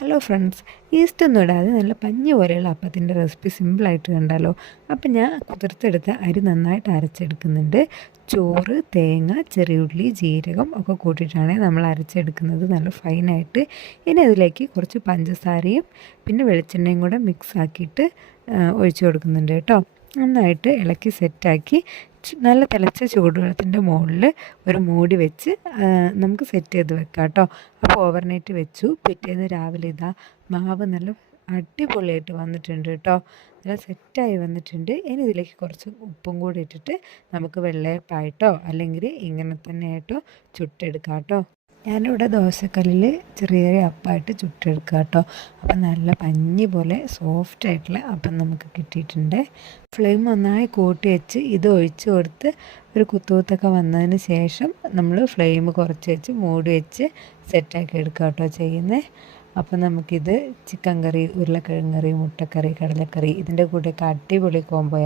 Hello friends east ഒന്നും ഇടാതെ നല്ല പഞ്ഞി പോലെയുള്ള അപ്പത്തിന്റെ റെസിപ്പി സിമ്പിളായിട്ട് കണ്ടാലോ? അപ്പം ഞാൻ കുതിർത്തെടുത്ത അരി നന്നായിട്ട് അരച്ചെടുക്കുന്നുണ്ട്. ചോറ് തേങ്ങ ചെറിയുള്ളി ജീരകം ഒക്കെ കൂട്ടിയിട്ടാണ് നമ്മൾ അരച്ചെടുക്കുന്നത്. നല്ല ഫൈനായിട്ട് ഇനി അതിലേക്ക് കുറച്ച് പഞ്ചസാരയും പിന്നെ വെളിച്ചെണ്ണയും കൂടെ മിക്സ് ആക്കിയിട്ട് ഒഴിച്ചു കൊടുക്കുന്നുണ്ട് കേട്ടോ. നന്നായിട്ട് ഇളക്കി സെറ്റാക്കി നല്ല തിളച്ച ചൂടുവെള്ളത്തിന്റെ മുകളിൽ ഒരു മൂടി വെച്ച് നമുക്ക് സെറ്റ് ചെയ്ത് വെക്കാം കേട്ടോ. അപ്പോൾ ഓവർനൈറ്റ് വെച്ചു. പിറ്റേന്ന് രാവിലെ ഇതാ മാവ് നല്ല അടിപൊളിയായിട്ട് വന്നിട്ടുണ്ട് കേട്ടോ. നല്ല സെറ്റായി വന്നിട്ടുണ്ട്. ഇനി ഇതിലേക്ക് കുറച്ച് ഉപ്പും കൂടി ഇട്ടിട്ട് നമുക്ക് വെള്ളയപ്പായിട്ടോ അല്ലെങ്കിൽ ഇങ്ങനെ തന്നെ ആയിട്ടോ ചുട്ടെടുക്കാം കേട്ടോ. ഞാനിവിടെ ദോശക്കല്ലിൽ ചെറിയ ചെറിയ അപ്പമായിട്ട് ചുട്ടെടുക്കുക കേട്ടോ. അപ്പം നല്ല പഞ്ഞി പോലെ സോഫ്റ്റ് ആയിട്ടുള്ള അപ്പം നമുക്ക് കിട്ടിയിട്ടുണ്ട്. ഫ്ലെയിം നന്നായി കൂട്ടി വെച്ച് ഇത് ഒഴിച്ച് കൊടുത്ത് ഒരു കുത്തുകുത്തൊക്കെ വന്നതിന് ശേഷം നമ്മൾ ഫ്ലെയിം കുറച്ച് വെച്ച് മൂടി വെച്ച് സെറ്റാക്കി എടുക്കുക കേട്ടോ ചെയ്യുന്നത് അപ്പം നമുക്കിത് ചിക്കൻ കറി ഉരുളക്കിഴങ്ങ് കറി മുട്ടക്കറി കടലക്കറി ഇതിന്റെ കൂടെയൊക്കെ അടിപൊളി കോംബോ